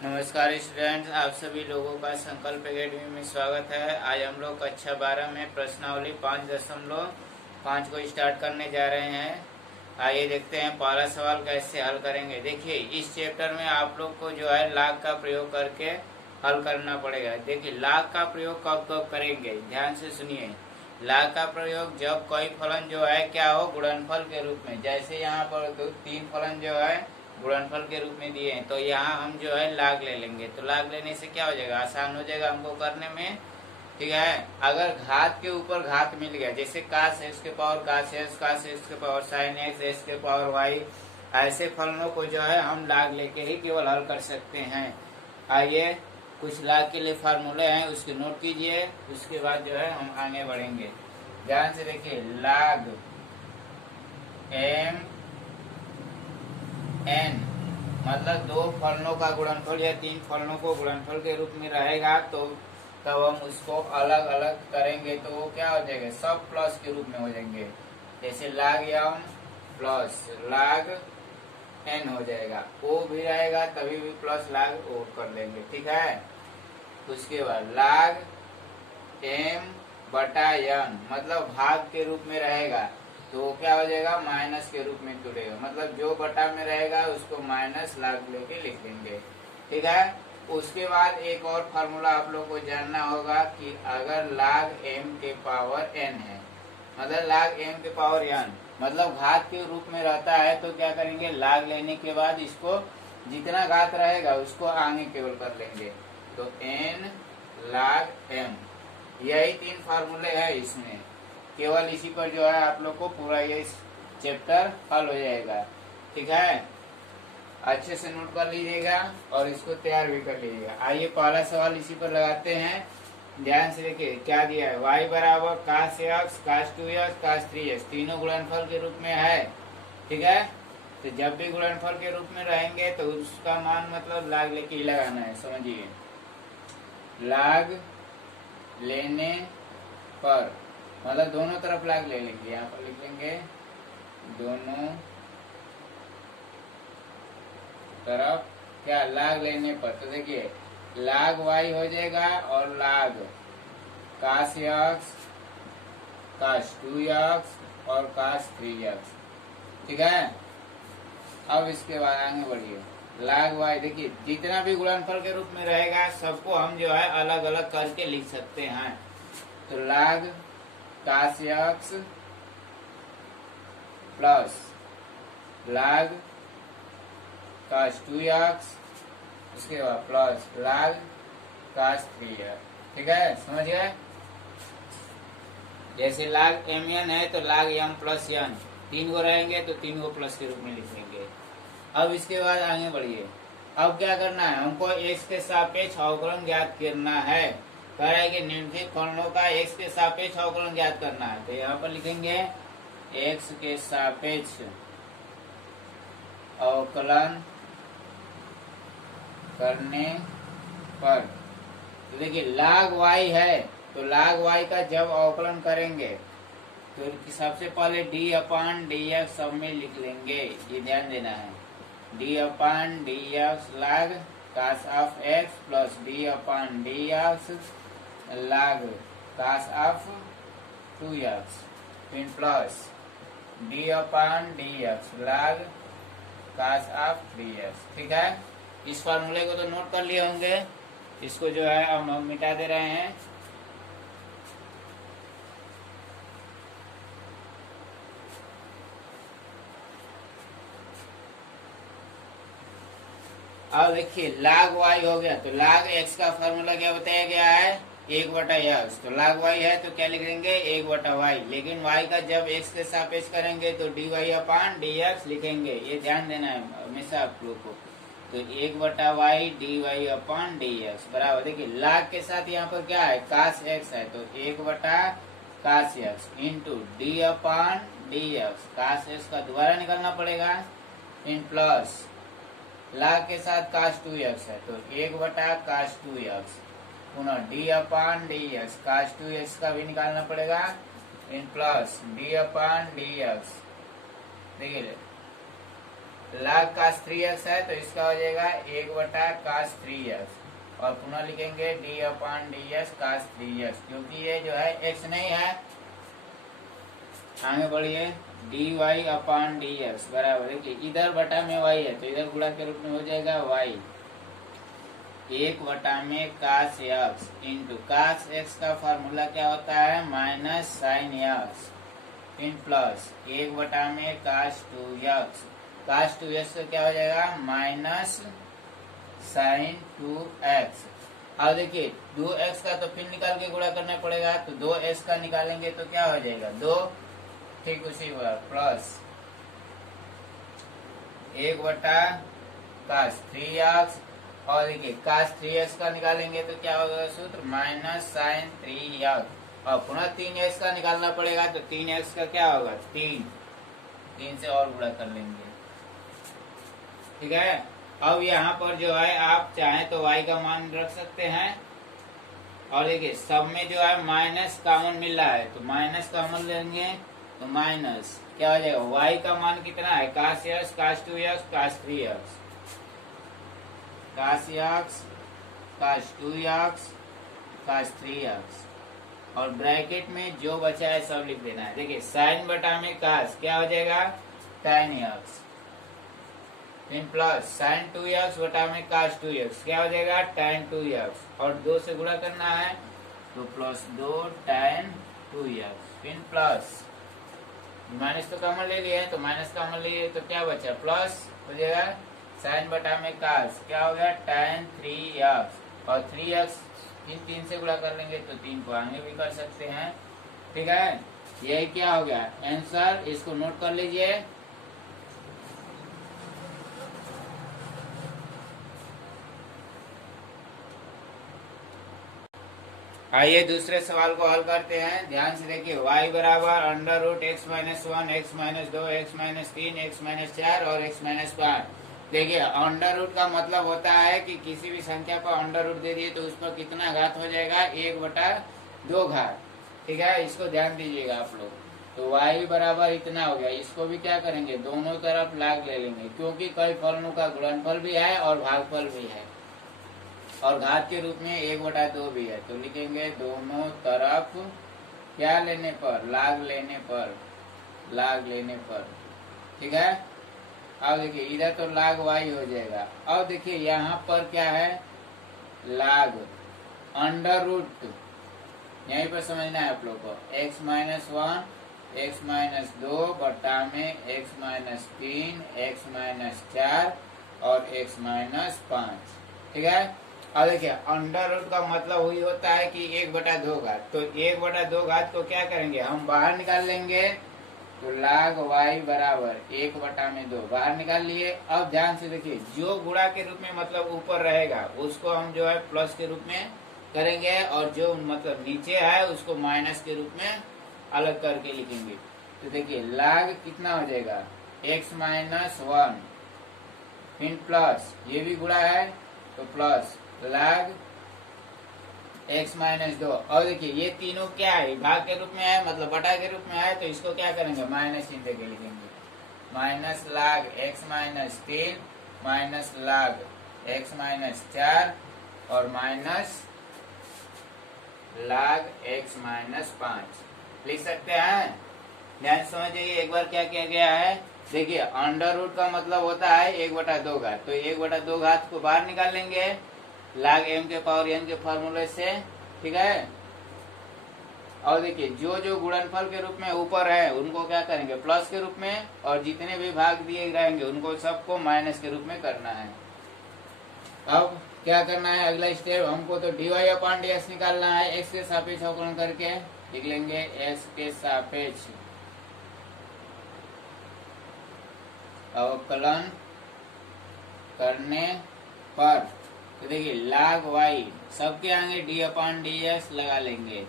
नमस्कार स्टूडेंट्स, आप सभी लोगों का संकल्प एकेडमी में स्वागत है। आज हम लोग कक्षा 12 में प्रश्नावली 5.5 को स्टार्ट करने जा रहे हैं। आइए देखते हैं पहला सवाल कैसे हल करेंगे। देखिए, इस चैप्टर में आप लोग को जो है लाग का प्रयोग करके हल करना पड़ेगा। देखिए, लाग का प्रयोग कब कब करेंगे, ध्यान से सुनिए। लाग का प्रयोग जब कोई फलन जो है क्या हो, गुणनफल के रूप में, जैसे यहाँ पर 3 फलन जो है गुणनफल के रूप में दिए हैं, तो यहाँ हम जो है लाग ले लेंगे। तो लाग लेने से क्या हो जाएगा, आसान हो जाएगा हमको करने में। ठीक है, अगर घात के ऊपर घात मिल गया, जैसे काश एक्स के पावर काश एक्स, काश एक्स के पावर साइन एक्स, एक्स के पावर वाई, ऐसे फलनों को जो है हम लाग लेके ही केवल हल कर सकते हैं। आइए, कुछ लाग के लिए फार्मूले हैं, उसके नोट कीजिए, उसके बाद जो है हम आगे बढ़ेंगे। ध्यान से देखिए, लाग एम एन मतलब 2 फलनों का गुणनफल या 3 फलनों को गुणनफल के रूप में रहेगा, तो तब हम उसको अलग अलग करेंगे तो वो क्या हो जाएगा, सब प्लस के रूप में हो जाएंगे। जैसे लाग एम प्लस लाग एन हो जाएगा, ओ भी रहेगा तभी भी प्लस लाग ओ कर लेंगे। ठीक है, उसके बाद लाग एम बटा एन मतलब भाग के रूप में रहेगा, तो वो क्या हो जाएगा, माइनस के रूप में जुड़ेगा। मतलब जो बटा में रहेगा उसको माइनस लाग लेके लिख देंगे। ठीक है, उसके बाद एक और फार्मूला आप लोग को जानना होगा कि अगर लाग एम के पावर एन है, मतलब लाग एम के पावर एन मतलब घात के रूप में रहता है, तो क्या करेंगे, लाग लेने के बाद इसको जितना घात रहेगा उसको आगे केवल कर लेंगे। तो एन लाग एम, यही 3 फार्मूले हैं इसमें। केवल इसी पर जो है आप लोग को पूरा ये चैप्टर हल हो जाएगा। ठीक है, अच्छे से नोट कर लीजिएगा और इसको तैयार भी कर लीजिएगा। आइए पहला सवाल इसी पर लगाते हैं। ध्यान से देखिए क्या दिया है, y बराबर काश एक्स, काश 2x, काश 3x, तीनों गुणनफल के रूप में है। ठीक है, तो जब भी गुणनफल के रूप में रहेंगे तो उसका मान मतलब लाग लेके ही लगाना है, समझिए। लाग लेने पर मतलब दोनों तरफ लाग ले लेंगे, यहाँ पर लिख लेंगे दोनों तरफ क्या लाग लेने पर। तो देखिए लाग वाई हो जाएगा और लाग काश एक्स, काश 2x और काश 3x। ठीक है, अब इसके बाद आगे बढ़िए। लाग वाई देखिए जितना भी गुणनफल के रूप में रहेगा सबको हम जो है अलग अलग करके लिख सकते हैं। तो लाग काश एक्स प्लस लाग काश 2x, उसके बाद प्लस लाग काश 3x। ठीक है, समझ गए। जैसे लाग एम एन है तो लाग एम प्लस एन, 3 को रहेंगे तो 3 को प्लस के रूप में लिख लेंगे। अब इसके बाद आगे बढ़िए। अब क्या करना है, हमको एक्स के सापेक्ष अवकलन ज्ञात करना है। कह रहा है कि निम्नलिखित फलनों का एक्स के सापेक्ष अवकलन ज्ञात करना है, तो यहाँ पर लिखेंगे एक्स के सापेक्ष अवकलन करने पर। तो देखिए लाग वाई है, तो लाग वाई का जब अवकलन करेंगे तो सबसे पहले डी अपान डी एक्स सब में लिख लेंगे, ये ध्यान देना है। डी अपान डी एक्स लाग काश of x plus D upon D x लाग काश ऑफ 2x, फिर प्लस डी अपान डी एक्स लाग काश ऑफ 3x। ठीक है, इस फार्मूले को तो नोट कर लिए होंगे, इसको जो है हम मिटा दे रहे हैं। अब देखिए लाग वाई हो गया, तो लाग एक्स का फार्मूला क्या बताया गया है, 1/x। तो लाग वाई है तो क्या लिख देंगे, 1/y। लेकिन y का जब x के सापेक्ष करेंगे तो dy अपान dx लिखेंगे, ये ध्यान देना है हमेशा आप लोग को। तो 1/y dy अपान dx बराबर, देखिए लाग के साथ यहाँ पर क्या है, काश x है, तो 1/काश x इंटू डी अपान dx, काश x का दोबारा निकालना पड़ेगा, इन प्लस लाग के साथ काश 2x है, तो 1/काश 2x पुनः डी अपान डी एक्स, काश 2x का भी निकालना पड़ेगा, in plus D upon D x. देखिए लाग कास 3x है तो इसका हो जाएगा 1/cos 3x और पुनः लिखेंगे d/ds cos 3x, क्योंकि ये जो है x नहीं है। आगे बढ़िए, dy/dx बराबर, देखिए इधर बटा में y है तो इधर गुणा के रूप में हो जाएगा y 1/cos x into cos x का फार्मूला क्या होता है minus sin x in plus 1/cos 2x, cos 2x का क्या हो जाएगा माइनस sin 2x। अब देखिए 2x का तो फिर निकाल के गुणा करना पड़ेगा, तो 2x का निकालेंगे तो क्या हो जाएगा 2, ठीक उसी बार प्लस 1/cos 3x और देखिए cos 3x का निकालेंगे तो क्या होगा सूत्र माइनस sin 3x और पुनः 3x का निकालना पड़ेगा, तो 3x का क्या होगा 3 से और गुणा कर लेंगे, ठीक है। अब यहाँ पर जो है आप चाहें तो y का मान रख सकते हैं और देखिए सब में जो है माइनस कॉमन मिल रहा है तो माइनस कॉमन लेंगे तो माइनस क्या हो जाएगा y का मान कितना है cos x cos 2x cos 3x, cos x cos 2x cos 3x और ब्रैकेट में जो बचा है सब लिख देना है। देखिए sin बटा में cos क्या हो जाएगा tan x फिर प्लस sin 2x बटा में cos 2x क्या हो जाएगा tan 2x और 2 से गुणा करना है तो प्लस 2 tan 2x फिर प्लस माइनस तो कॉमन ले लिए तो माइनस कॉमन लिए तो क्या बचा प्लस हो जाएगा sin बटा में cos क्या हो गया tan 3x और 3x इन 3 से गुणा कर लेंगे तो 3 को आगे भी कर सकते हैं, ठीक है। यही क्या हो गया आंसर, इसको नोट कर लीजिए। आइए दूसरे सवाल को हल करते हैं, ध्यान से देखिए y बराबर √x-1 x-2 x-3 x-4 और x-5। देखिए अंडर रूट का मतलब होता है कि किसी भी संख्या पर अंडर रूट दे दिए तो उस पर कितना घात हो जाएगा 1/2 घात, ठीक है। इसको ध्यान दीजिएगा आप लोग। तो y बराबर इतना हो गया, इसको भी क्या करेंगे दोनों तरफ लाग ले लेंगे क्योंकि कई फलनों का गुणनफल भी है और भागफल भी है और घात के रूप में 1/2 भी है, तो लिखेंगे दोनों तरफ क्या लेने पर लाग लेने पर, ठीक है। अब देखिए इधर तो लाग y हो जाएगा। अब देखिए यहाँ पर क्या है लाग अंडर रूट, यहीं पर समझना है आप लोग को x-1 x-2 बटा में x-3 x-4 और x-5, ठीक है। अब देखिए अंडर रूट का मतलब वही होता है कि 1/2 घात, तो 1/2 घात को क्या करेंगे हम बाहर निकाल लेंगे, तो लाग y बराबर 1/2 बाहर निकाल लिए। अब ध्यान से देखिए जो गुणा के रूप में मतलब ऊपर रहेगा उसको हम जो है प्लस के रूप में करेंगे और जो मतलब नीचे है उसको माइनस के रूप में अलग करके लिखेंगे। तो देखिए लाग कितना हो जाएगा x-1 फिर प्लस ये भी गुणा है तो प्लस लाग x-2। और देखिए ये तीनों क्या है भाग के रूप में है मतलब बटा के रूप में है, तो इसको क्या करेंगे माइनस चिन्ह देके लिखेंगे, माइनस लाग x-3 माइनस लाग x-4 और माइनस लाग x-5 लिख सकते हैं। ध्यान समझिए एक बार क्या किया गया है। देखिए अंडर रूट का मतलब होता है 1/2 घात, तो 1/2 घात को बाहर निकाल लेंगे लाग m के पावर n के फॉर्मूले से, ठीक है। और देखिए जो जो गुणनफल के रूप में ऊपर है उनको क्या करेंगे प्लस के रूप में और जितने भी भाग दिए रहेंगे उनको सबको माइनस के रूप में करना है। अब क्या करना है अगला स्टेप, हमको तो dy/dx निकालना है। x के सापेक्ष अवकलन करके लिख लेंगे x के सापेक्ष अवकलन करने पर, तो देखिए लाग y सबके आगे d/dx लगा लेंगे,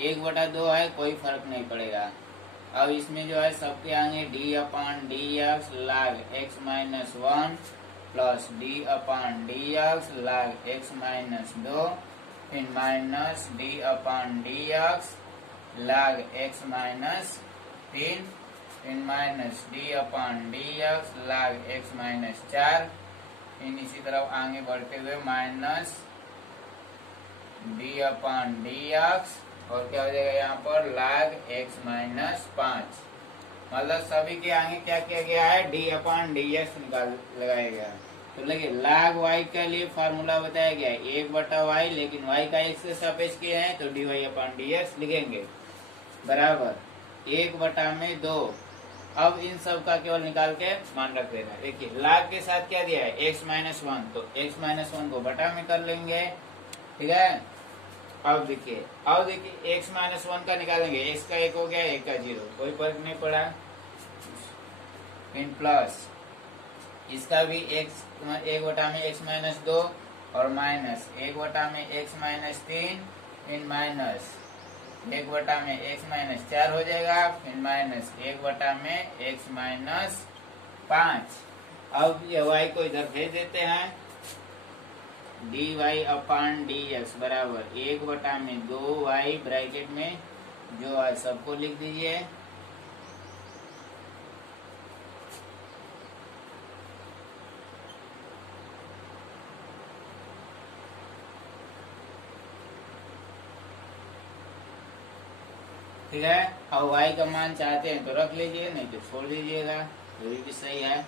1/2 है कोई फर्क नहीं पड़ेगा। अब इसमें जो है सबके आगे d/dx लाग x-1 प्लस d/dx लाग x-2 फिर माइनस d/dx लाग x-3 इन minus d upon d x log x minus 4 इन इसी तरफ आगे बढ़ते हुए minus d upon d x और क्या हो जाएगा यहाँ पर लाग एक्स माइनस 5। मतलब सभी के आगे क्या किया गया है, डी अपॉन डी एक्स निकाल लगाया गया। तो लगे लाग वाई के लिए फार्मूला बताया गया है 1/y, लेकिन y का x से सापेक्ष किए हैं तो dy अपॉन डी एक्स लिखेंगे बराबर 1/2। अब इन सब का केवल निकाल के मान रख देना। देखिए लाग के साथ क्या दिया है x माइनस 1, तो x माइनस 1 को बटा में कर लेंगे, ठीक है। अब देखिए x माइनस 1 का निकालेंगे, x का 1 हो गया, 1 का 0, कोई फर्क नहीं पड़ा। इन प्लस इसका भी x 1 में x माइनस 2 और माइनस 1 में x माइनस 3 इन माइनस 1 में x माइनस 4 हो जाएगा, फिर माइनस 1 में x माइनस 5। अब ये y को इधर भेज देते हैं, d y upon d x बराबर 1 में 2y ब्रैकेट में जो है सबको लिख दीजिए। ठीक है। अब y का मान चाहते हैं तो रख लीजिए, नहीं तो छोड़ दीजिएगा, ये भी सही है।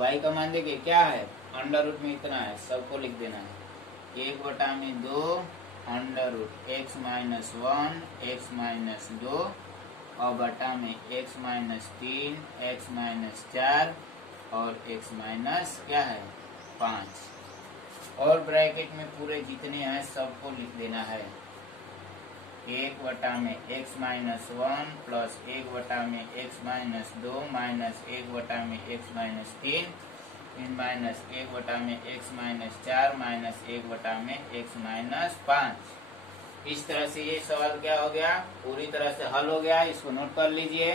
y का मान देखिए क्या है, अंडर रूट में इतना है, सबको लिख देना है 1 में 2 under root x minus 1 x minus 2 और बटा में x माइनस 3 x माइनस 4 और x माइनस क्या है 5 और ब्रैकेट में पूरे जितने हैं सबको लिख देना है 1 में x माइनस 1 प्लस 1 में x माइनस 2 माइनस 1 में x माइनस 3 इन माइनस 1 में x माइनस 4 माइनस 1 में x माइनस 5। इस तरह से ये सवाल क्या हो गया, पूरी तरह से हल हो गया। इसको नोट कर लीजिए।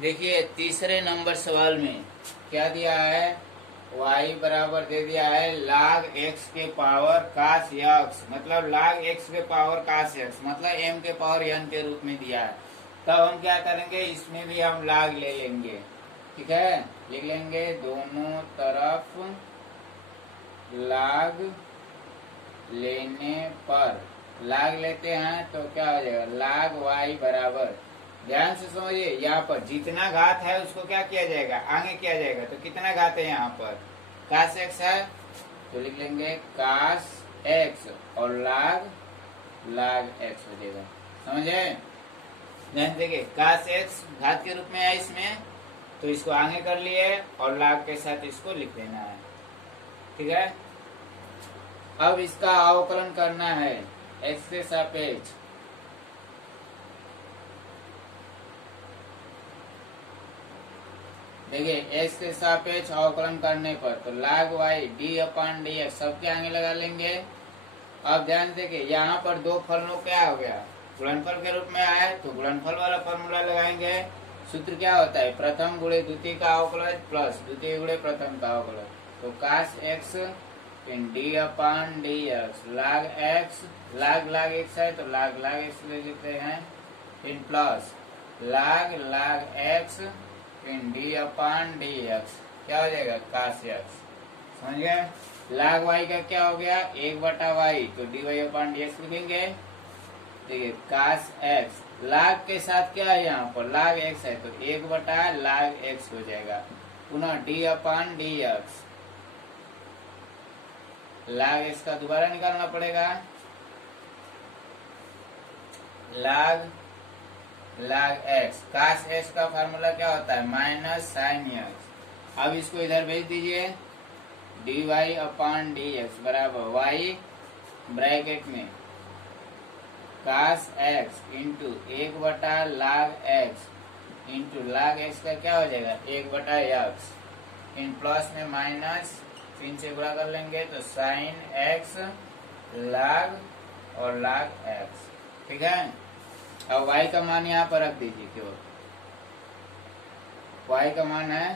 देखिए तीसरे नंबर सवाल में क्या दिया है, y बराबर दे दिया है लाग x के पावर कास x, मतलब लाग x के पावर कास x, मतलब m के पावर n के रूप में दिया है। तब हम क्या करेंगे, इसमें भी हम लाग ले लेंगे, ठीक है। लिख लेंगे दोनों तरफ लाग लेने पर, लाग लेते हैं तो क्या हो जाएगा लाग y बराबर, ध्यान से समझिए, यहाँ पर जितना घात है उसको क्या किया जाएगा आगे किया जाएगा। तो कितना घात है यहाँ पर कास x है तो लिख लेंगे कास x और लाग x हो जाएगा, समझे। ध्यान देखिए कास x घात के रूप में है इसमें, तो इसको आगे कर लिए और लाग के साथ इसको लिख देना है, ठीक है। अब इसका अवकलन करना है x के सापेक्ष, देखिए x के सापेक्ष अवकलन करने पर तो लाग y D upon d x सबके आगे लगा लेंगे। अब ध्यान देखिए यहाँ पर दो फलनों क्या हो गया गुणनफल के रूप में आया, तो गुणनफल वाला फॉर्मूला लगाएंगे। सूत्र क्या होता है, प्रथम गुणे द्वितीय का अवकलन प्लस द्वितीय गुणे प्रथम का अवकलन। तो कास x इन डी अपॉन डी एक्स लाग x, लाग x है तो लाग x ले लेते हैं, इन प्लस लाग x इन डी अपॉन डी एक्स क्या हो जाएगा कास x, समझ गए। लाग y का क्या हो गया 1/y, तो d y upon d x लिखेंगे। देखिए कास x लाग के साथ क्या है यहाँ पर लाग x है तो 1/लाग x हो जाएगा, पुनः डी अपॉन डी एक्स, लाग x का दोबारा निकालना पड़ेगा, लाग x, कास x का फार्मूला क्या होता है माइनस साइन x। अब इसको इधर भेज दीजिए, d y upon d x बराबर y ब्रैकेट में कास x इंटू 1/लाग x इंटू लाग x का क्या हो जाएगा 1/x, इन प्लस में माइनस 3 से गुणा कर लेंगे तो साइन x लाग और लाग x, ठीक है। अब y का मान यहाँ पर रख दीजिए, केवल y का मान है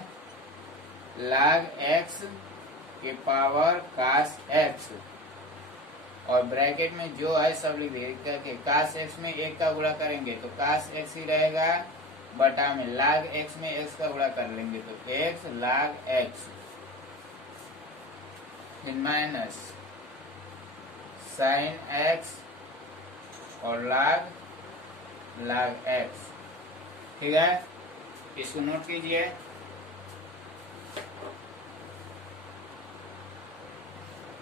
लाग x के पावर कास x और ब्रैकेट में जो है सब लिख दिए करके कास एक्स में एक का गुणा करेंगे तो कास एक्स ही रहेगा, बटा में लाग एक्स में एक्स का गुणा कर लेंगे तो एक्स लाग एक्स, फिर माइनस साइन एक्स और लाग एक्स। ठीक है, इसको नोट कीजिए।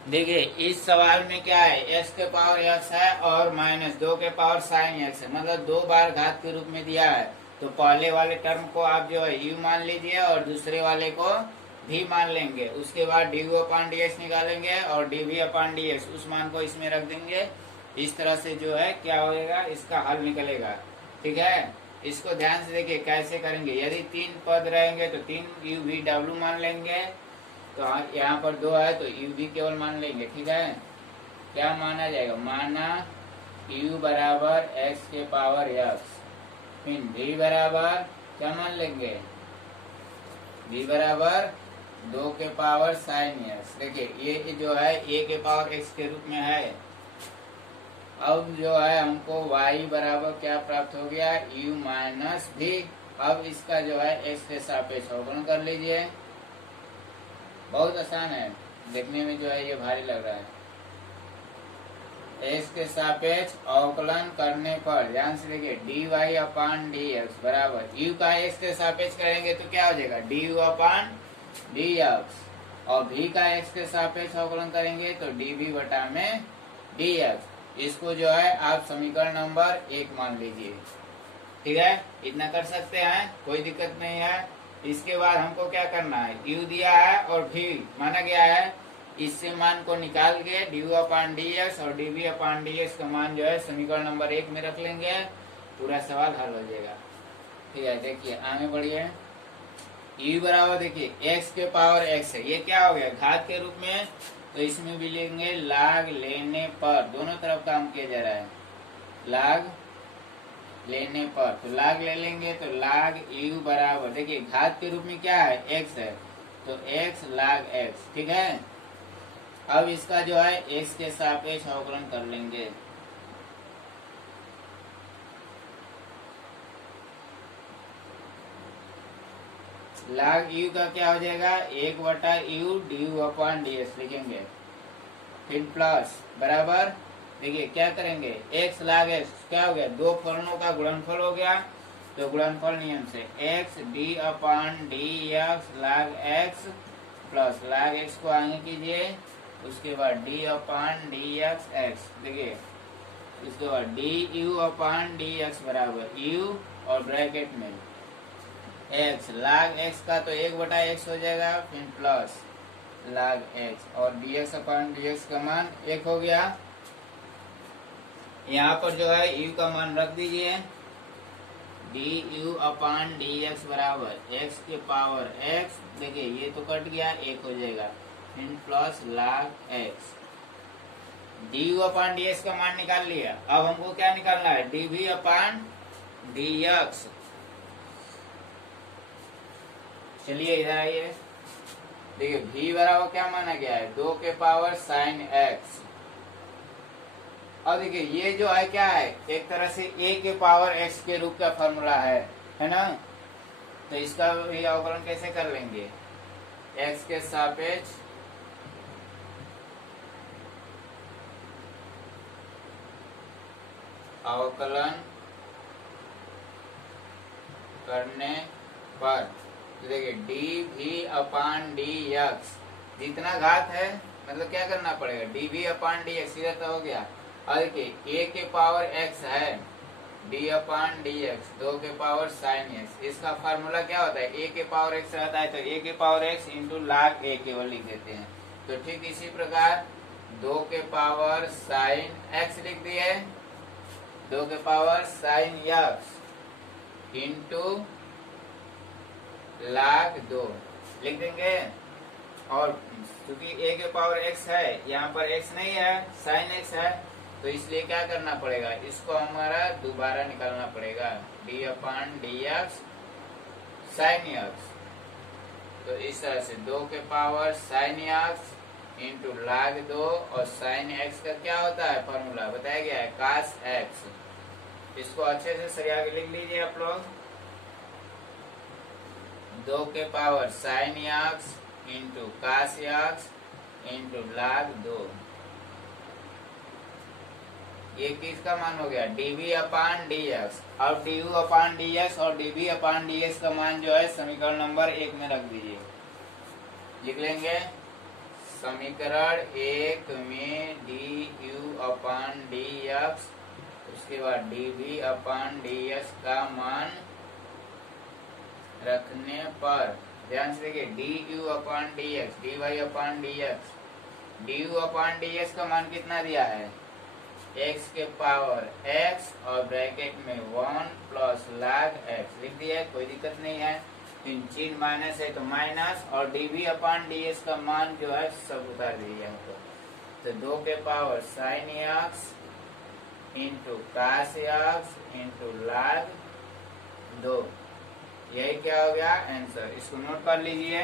देखिए इस सवाल में क्या है, x के पावर x है और माइनस 2 के पावर साइन x है, मतलब 2 बार घात के रूप में दिया है। तो पहले वाले टर्म को आप जो है u मान लीजिए और दूसरे वाले को भी मान लेंगे। उसके बाद du अपॉन dx निकालेंगे और dv अपॉन dx उस मान को इसमें रख देंगे। इस तरह से जो है क्या होगा, इसका हल निकलेगा। ठीक है, इसको ध्यान से देखिए कैसे करेंगे। यदि 3 पद रहेंगे तो 3 u v w मान लेंगे, तो यहाँ पर 2 है तो u भी केवल मान लेंगे। ठीक है, क्या माना जाएगा, माना u बराबर x के पावर x, फिर v बराबर क्या मान लेंगे, v बराबर 2 के पावर साइन x। देखिए ये जो है a के पावर x के रूप में है। अब जो है हमको y बराबर क्या प्राप्त हो गया, u माइनस v। अब इसका जो है x के सापेक्ष अवकलन कर लीजिए। बहुत आसान है, देखने में जो है ये भारी लग रहा है। x के सापेक्ष अवकलन करने पर ध्यान से देखिए dy अपॉन dx बराबर u का x के सापेक्ष करेंगे तो क्या हो जाएगा, du अपॉन dx, और v का x के सापेक्ष अवकलन करेंगे तो dv बटा में dx। इसको जो है आप समीकरण नंबर 1 मान लीजिए। ठीक है, इतना कर सकते हैं, कोई दिक्कत नहीं है। इसके बाद हमको क्या करना है, u दिया है और v माना गया है, इससे मान को निकाल के du अपॉन dx और dv अपॉन dx का मान जो है समीकरण नंबर 1 में रख लेंगे, पूरा सवाल हल हो जाएगा। ठीक है, देखिए आगे बढ़िए। u बराबर देखिए x के पावर x है, ये क्या हो गया घात के रूप में, तो इसमें भी लेंगे लाग लेने पर, दोनों तरफ काम किया जा रहा है, लाग लेने पर तो लाग ले लेंगे तो लाग u बराबर देखिए घात के रूप में क्या है x है, तो x लाग x। ठीक है, अब इसका जो है x के सापेक्ष अवकलन कर लेंगे। लाग u का क्या हो जाएगा, 1/u du अपॉन dx लिखेंगे, फिर प्लस बराबर देखिए क्या करेंगे, x लाग x क्या हो गया, 2 फलनों का गुणनफल हो गया, तो गुणनफल नियम से x d अपॉन dx लाग x प्लस लाग x को आगे कीजिए, उसके बाद d अपॉन dx x। देखिए इसके बाद du अपॉन dx बराबर u और ब्रैकेट में x लाग x का तो 1/x हो जाएगा, फिर प्लस लाग x और dx अपॉन dx का मान 1 हो गया। यहाँ पर जो है u का मान रख दीजिए, du अपॉन dx बराबर x के पावर x, देखिए ये तो कट गया 1 हो जाएगा, फिर प्लस लाग x। du अपॉन dx का मान निकाल लिया। अब हमको क्या निकालना है, dv अपॉन dx। चलिए इधर आइए, देखिए v बराबर क्या माना गया है, 2 के पावर साइन x। अब देखिए ये जो है क्या है, एक तरह से a के पावर x के रूप का फॉर्मूला है ना, तो इसका भी अवकलन कैसे कर लेंगे, x के सापेक्ष अवकलन करने पर देखिए dv अपॉन dx, जितना घात है मतलब क्या करना पड़ेगा, dv अपॉन dx सीधा तो हो गया। और देखिए a के पावर x है, d अपॉन dx 2 के पावर साइन x, इसका फार्मूला क्या होता है, a के पावर x रहता है तो a के पावर x इंटू लाग a केवल लिख देते हैं। तो ठीक इसी प्रकार 2 के पावर साइन x लिख दिए, 2 के power sine x into log 2 लिख देंगे। और क्योंकि a के पावर x है, यहाँ पर x नहीं है साइन x है, तो इसलिए क्या करना पड़ेगा, इसको हमारा दोबारा निकालना पड़ेगा, d upon dx sine x। तो इस तरह से 2 के power sine x into log 2 और साइन एक्स का क्या होता है फॉर्मूला बताया गया है कास एक्स। इसको अच्छे से सरिया के लिख लीजिए आप लोग। 2 के power sine x into cos x into log 2। ये किसका मान हो गया dv अपान dx। अब du अपान dx और dv अपान dx का मान जो है समीकरण नंबर 1 में रख दीजिए। लिख लेंगे समीकरण 1 में du अपान dx, उसके बाद dv अपान dx का मान रखने पर ध्यान से देखिए du अपान dx dy अपान dx। du अपान dx का मान कितना दिया है x के पावर x और ब्रैकेट में 1 प्लस log x लिख दिया। कोई दिक्कत नहीं है। चिन्ह माइनस है तो माइनस और dv अपान ds का मान जो है सब उतार दीजिए हमको। तो 2 के power sine x into cos x into log 2। यही क्या हो गया आंसर। इसको नोट कर लीजिए।